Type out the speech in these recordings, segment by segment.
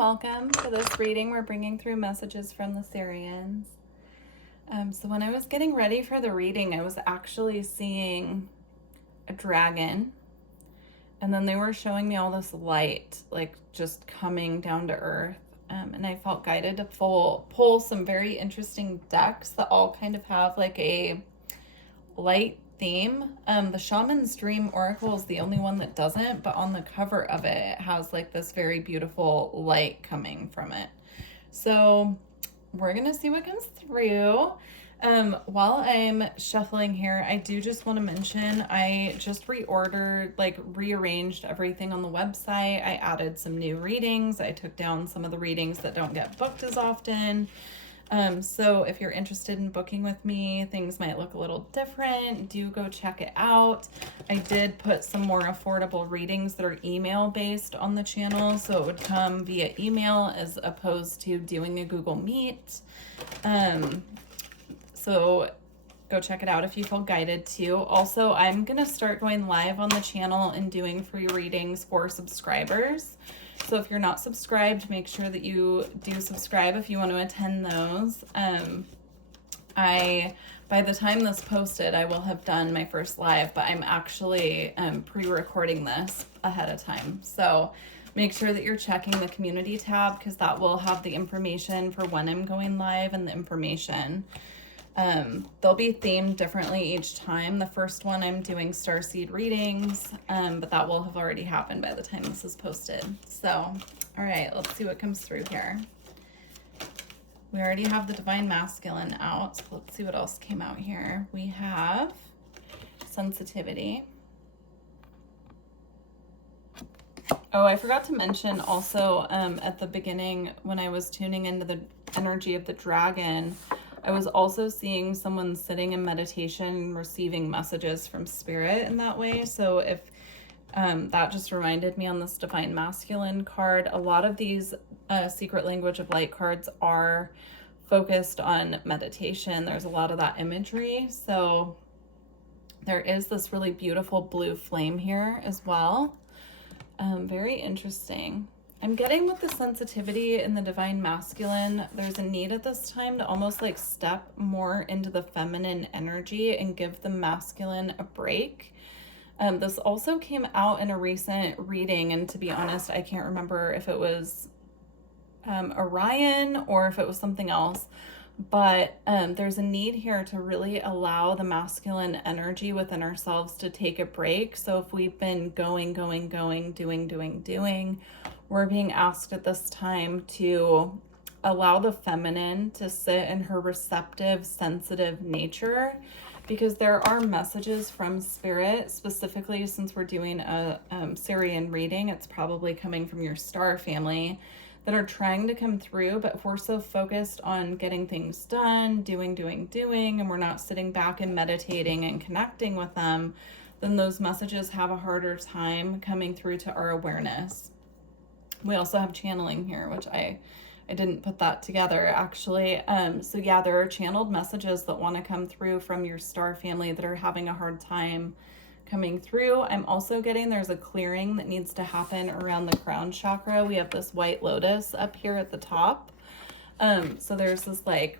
welcome. For this reading, we're bringing through messages from the Sirians. So when I was getting ready for the reading, I was actually seeing a dragon, and then they were showing me all this light, like just coming down to earth. And I felt guided to pull some very interesting decks that all kind of have like a light theme. The Shaman's Dream Oracle is the only one that doesn't, but on the cover of it, it has like this very beautiful light coming from it. So we're gonna see what comes through. While I'm shuffling here, I do just want to mention I just rearranged everything on the website. I added some new readings. I took down some of the readings that don't get booked as often. So if you're interested in booking with me, things might look a little different. Do go check it out. I did put some more affordable readings that are email based on the channel, so it would come via email as opposed to doing a Google Meet. So go check it out if you feel guided to. Also, I'm gonna start going live on the channel and doing free readings for subscribers. So if you're not subscribed, make sure that you do subscribe if you want to attend those. By the time this posted, I will have done my first live, but I'm actually pre-recording this ahead of time. So make sure that you're checking the community tab, because that will have the information for when I'm going live and the information. They'll be themed differently each time. The first one I'm doing Starseed readings, but that will have already happened by the time this is posted. So, all right, let's see what comes through here. We already have the Divine Masculine out, so let's see what else came out here. We have sensitivity. Oh, I forgot to mention also at the beginning when I was tuning into the energy of the dragon, I was also seeing someone sitting in meditation and receiving messages from spirit in that way. So if that just reminded me on this Divine Masculine card, a lot of these Secret Language of Light cards are focused on meditation. There's a lot of that imagery. So there is this really beautiful blue flame here as well. Very interesting. I'm getting with the sensitivity in the Divine Masculine, there's a need at this time to almost like step more into the feminine energy and give the masculine a break. This also came out in a recent reading, and to be honest, I can't remember if it was Orion or if it was something else, but there's a need here to really allow the masculine energy within ourselves to take a break. So if we've been going, doing, we're being asked at this time to allow the feminine to sit in her receptive, sensitive nature, because there are messages from spirit, specifically since we're doing a Sirian reading, it's probably coming from your star family, that are trying to come through. But if we're so focused on getting things done, doing, and we're not sitting back and meditating and connecting with them, then those messages have a harder time coming through to our awareness. We also have channeling here, which I didn't put that together actually. So yeah, there are channeled messages that want to come through from your star family that are having a hard time coming through. I'm also getting there's a clearing that needs to happen around the crown chakra. We have this white lotus up here at the top. So there's this like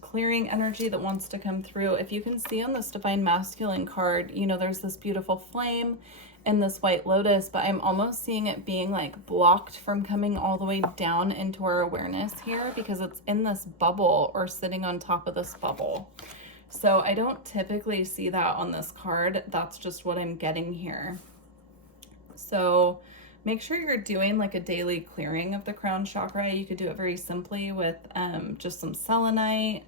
clearing energy that wants to come through. If you can see on this Divine Masculine card, you know, there's this beautiful flame in this white lotus, but I'm almost seeing it being like blocked from coming all the way down into our awareness here, because it's in this bubble or sitting on top of this bubble. So I don't typically see that on this card. That's just what I'm getting here. So make sure you're doing like a daily clearing of the crown chakra. You could do it very simply with just some selenite,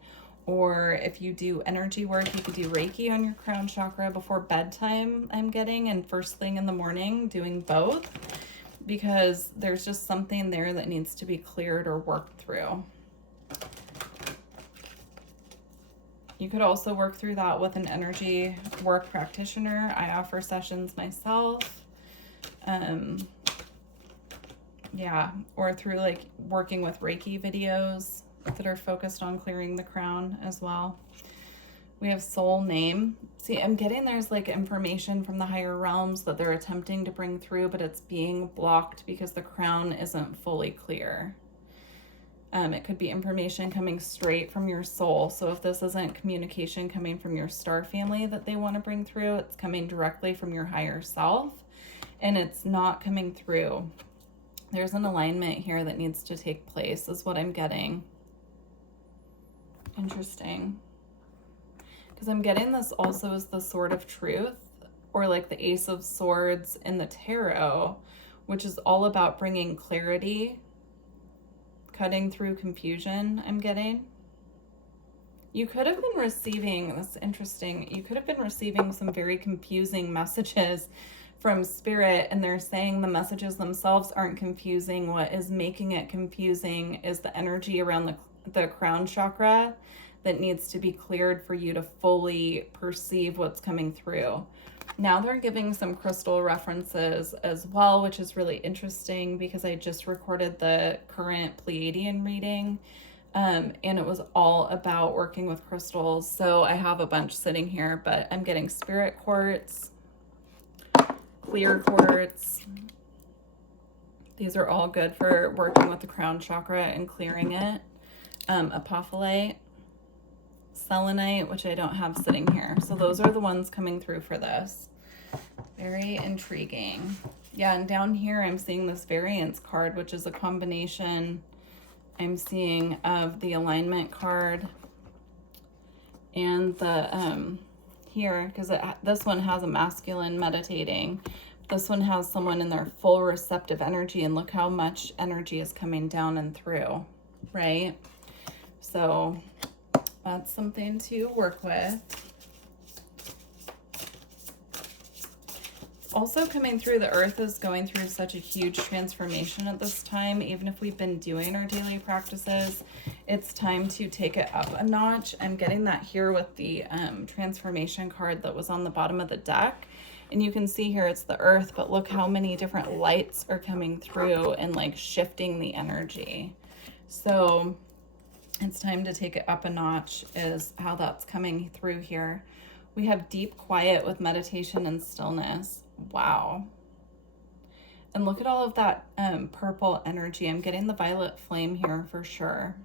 or if you do energy work, you could do Reiki on your crown chakra before bedtime, I'm getting, and first thing in the morning, doing both, because there's just something there that needs to be cleared or worked through. You could also work through that with an energy work practitioner. I offer sessions myself. Yeah, or through like working with Reiki videos that are focused on clearing the crown as well. We have soul name. See, I'm getting there's like information from the higher realms that they're attempting to bring through, but it's being blocked because the crown isn't fully clear. It could be information coming straight from your soul. So if this isn't communication coming from your star family that they want to bring through, it's coming directly from your higher self, and it's not coming through. There's an alignment here that needs to take place, is what I'm getting. Interesting. Because I'm getting this also as the Sword of Truth, or like the Ace of Swords in the tarot, which is all about bringing clarity, cutting through confusion, I'm getting. You could have been receiving, that's interesting, you could have been receiving some very confusing messages from Spirit, and they're saying the messages themselves aren't confusing. What is making it confusing is the energy around the crown chakra that needs to be cleared for you to fully perceive what's coming through. Now they're giving some crystal references as well, which is really interesting because I just recorded the current Pleiadian reading, and it was all about working with crystals. So I have a bunch sitting here, but I'm getting spirit quartz, clear quartz. These are all good for working with the crown chakra and clearing it. Apophyllite, selenite, which I don't have sitting here. So those are the ones coming through for this. Very intriguing. Yeah, and down here I'm seeing this variance card, which is a combination I'm seeing of the alignment card and the here, because this one has a masculine meditating. This one has someone in their full receptive energy, and look how much energy is coming down and through, right? So that's something to work with. Also coming through, the earth is going through such a huge transformation at this time. Even if we've been doing our daily practices, it's time to take it up a notch. I'm getting that here with the transformation card that was on the bottom of the deck. And you can see here it's the earth, but look how many different lights are coming through and like shifting the energy. So it's time to take it up a notch is how that's coming through here. We have deep quiet with meditation and stillness. Wow. And look at all of that purple energy. I'm getting the violet flame here for sure.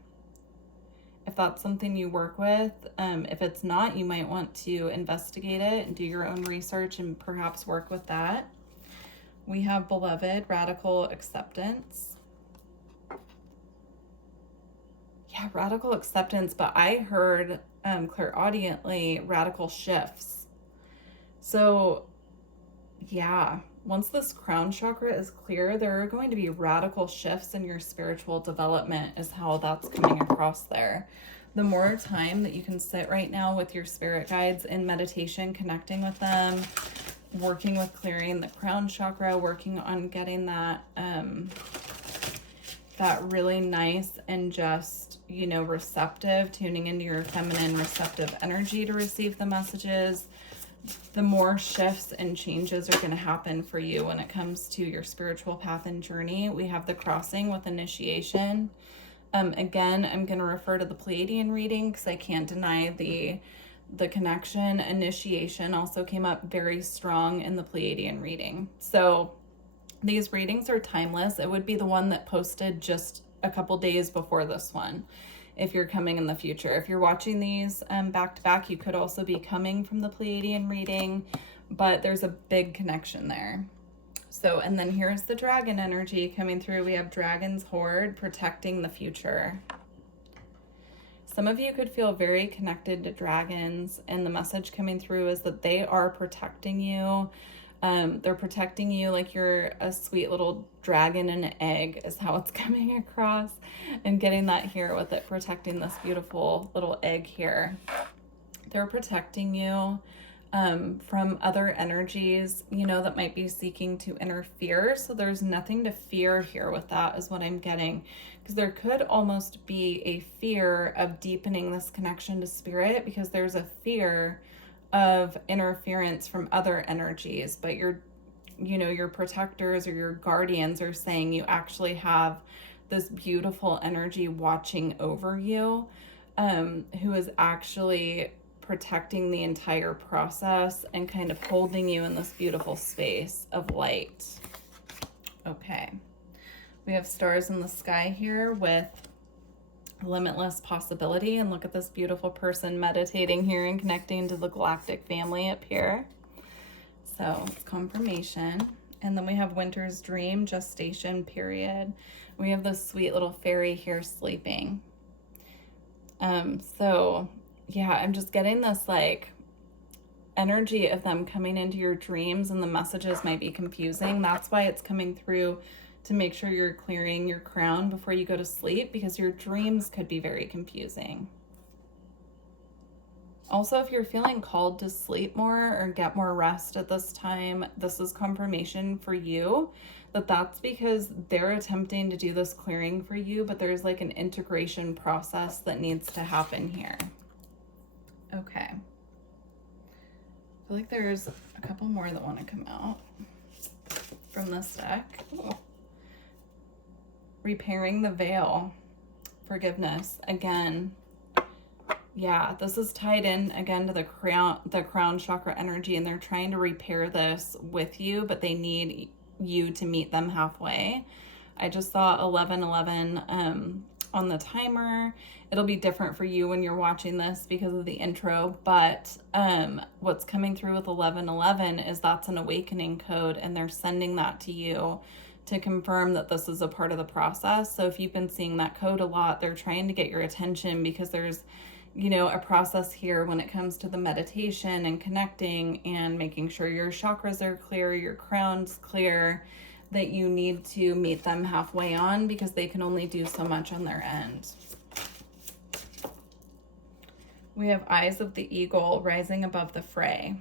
If that's something you work with, if it's not, you might want to investigate it and do your own research and perhaps work with that. We have beloved, radical acceptance. Yeah, radical acceptance, but I heard clairaudiently radical shifts. So yeah, once this crown chakra is clear, there are going to be radical shifts in your spiritual development is how that's coming across there. The more time that you can sit right now with your spirit guides in meditation, connecting with them, working with clearing the crown chakra, working on getting that that really nice and just, you know, receptive, tuning into your feminine receptive energy to receive the messages, the more shifts and changes are going to happen for you when it comes to your spiritual path and journey. We have the crossing with initiation. Again, I'm going to refer to the Pleiadian reading because I can't deny the connection. Initiation also came up very strong in the Pleiadian reading. So these readings are timeless. It would be the one that posted just a couple days before this one if you're coming in the future. If you're watching these back to back, you could also be coming from the Pleiadian reading, but there's a big connection there. So, and then here's the dragon energy coming through. We have dragon's horde protecting the future. Some of you could feel very connected to dragons, and the message coming through is that they are protecting you. They're protecting you like you're a sweet little dragon in an egg is how it's coming across, and getting that here with it protecting this beautiful little egg here. They're protecting you from other energies, you know, that might be seeking to interfere. So there's nothing to fear here with that is what I'm getting, because there could almost be a fear of deepening this connection to spirit because there's a fear of interference from other energies, but your protectors or your guardians are saying you actually have this beautiful energy watching over you, who is actually protecting the entire process and kind of holding you in this beautiful space of light. Okay. We have stars in the sky here with limitless possibility. And look at this beautiful person meditating here and connecting to the galactic family up here. So it's confirmation. And then we have winter's dream, gestation period. We have this sweet little fairy here sleeping. So yeah, I'm just getting this like energy of them coming into your dreams, and the messages might be confusing. That's why it's coming through, to make sure you're clearing your crown before you go to sleep, because your dreams could be very confusing. Also, if you're feeling called to sleep more or get more rest at this time, this is confirmation for you that that's because they're attempting to do this clearing for you, but there's like an integration process that needs to happen here. Okay. I feel like there's a couple more that want to come out from this deck. Ooh. Repairing the veil. Forgiveness. Again, yeah, this is tied in again to the crown chakra energy, and they're trying to repair this with you, but they need you to meet them halfway. I just saw 1111 on the timer. It'll be different for you when you're watching this because of the intro, but what's coming through with 1111 is that's an awakening code, and they're sending that to you to confirm that this is a part of the process. So if you've been seeing that code a lot, they're trying to get your attention because there's, you know, a process here when it comes to the meditation and connecting and making sure your chakras are clear, your crown's clear, that you need to meet them halfway on, because they can only do so much on their end. We have eyes of the eagle rising above the fray.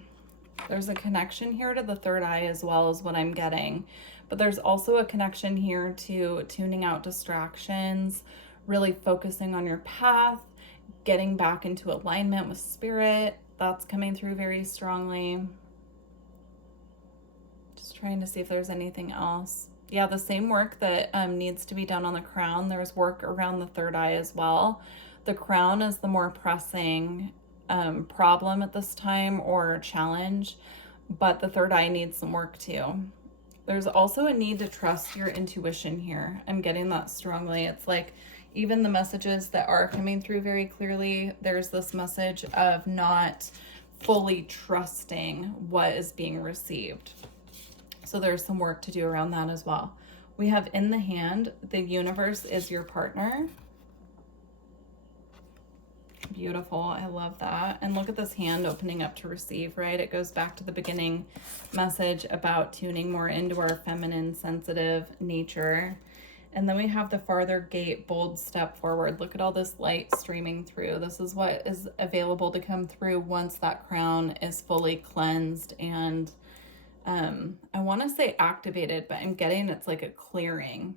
There's a connection here to the third eye as well, as what I'm getting. But there's also a connection here to tuning out distractions, really focusing on your path, getting back into alignment with spirit. That's coming through very strongly. Just trying to see if there's anything else. Yeah, the same work that needs to be done on the crown, there's work around the third eye as well. The crown is the more pressing problem at this time, or challenge, but the third eye needs some work too. There's also a need to trust your intuition here. I'm getting that strongly. It's like even the messages that are coming through very clearly, there's this message of not fully trusting what is being received. So there's some work to do around that as well. We have in the hand, the universe is your partner. Beautiful. I love that. And look at this hand opening up to receive, right? It goes back to the beginning message about tuning more into our feminine, sensitive nature. And then we have the farther gate, bold step forward. Look at all this light streaming through. This is what is available to come through once that crown is fully cleansed and I want to say activated, but I'm getting it's like a clearing.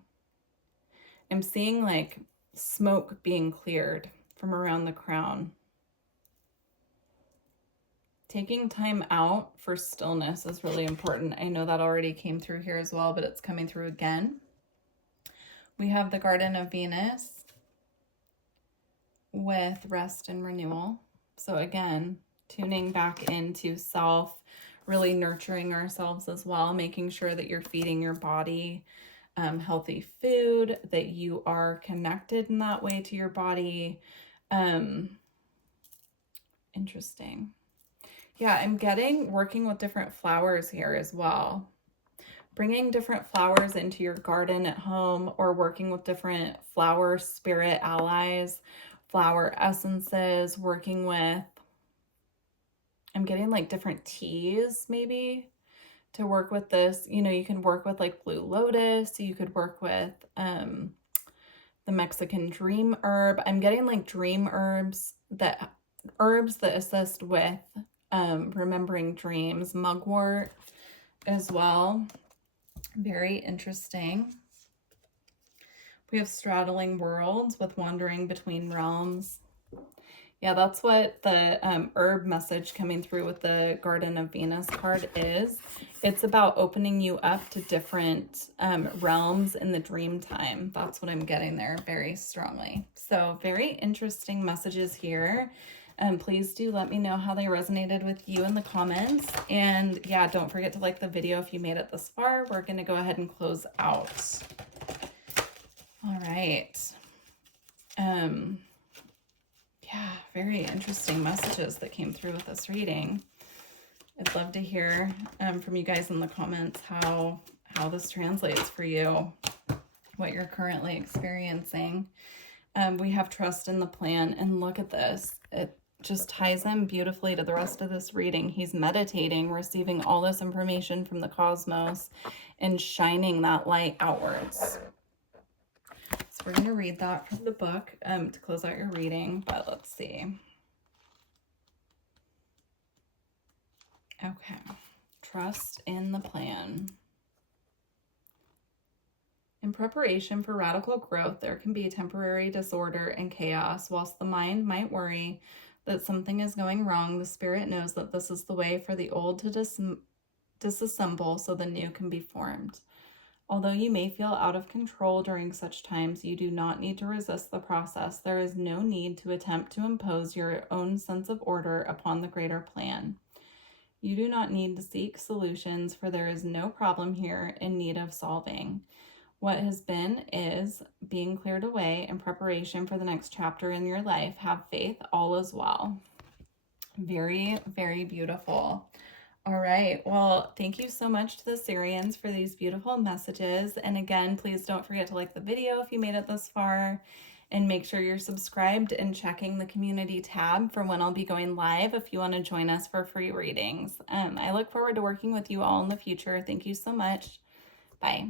I'm seeing like smoke being cleared from around the crown. Taking time out for stillness is really important. I know that already came through here as well, but it's coming through again. We have the Garden of Venus with rest and renewal. So again, tuning back into self, really nurturing ourselves as well, making sure that you're feeding your body healthy food, that you are connected in that way to your body. Interesting. Yeah, I'm getting working with different flowers here as well. Bringing different flowers into your garden at home, or working with different flower spirit allies, flower essences, working with, I'm getting like different teas maybe to work with this. You know, you can work with like blue lotus, you could work with the Mexican dream herb. I'm getting like dream herbs that assist with remembering dreams, mugwort as well. Very interesting. We have straddling worlds with wandering between realms. Yeah, that's what the herb message coming through with the Garden of Venus card is. It's about opening you up to different realms in the dream time. That's what I'm getting there very strongly. So very interesting messages here. Please do let me know how they resonated with you in the comments. And yeah, don't forget to like the video if you made it this far. We're going to go ahead and close out. All right. Yeah, very interesting messages that came through with this reading. I'd love to hear from you guys in the comments how this translates for you, what you're currently experiencing. We have trust in the plan, and look at this. It just ties in beautifully to the rest of this reading. He's meditating, receiving all this information from the cosmos, and shining that light outwards. So we're going to read that from the book to close out your reading, but let's see. Okay. Trust in the plan. In preparation for radical growth, there can be temporary disorder and chaos. Whilst the mind might worry that something is going wrong, the spirit knows that this is the way for the old to disassemble so the new can be formed. Although you may feel out of control during such times, you do not need to resist the process. There is no need to attempt to impose your own sense of order upon the greater plan. You do not need to seek solutions, for there is no problem here in need of solving. What has been is being cleared away in preparation for the next chapter in your life. Have faith, all is well. Very, very beautiful. All right. Well, thank you so much to the Sirians for these beautiful messages. And again, please don't forget to like the video if you made it this far. And make sure you're subscribed and checking the community tab for when I'll be going live if you want to join us for free readings. I look forward to working with you all in the future. Thank you so much. Bye.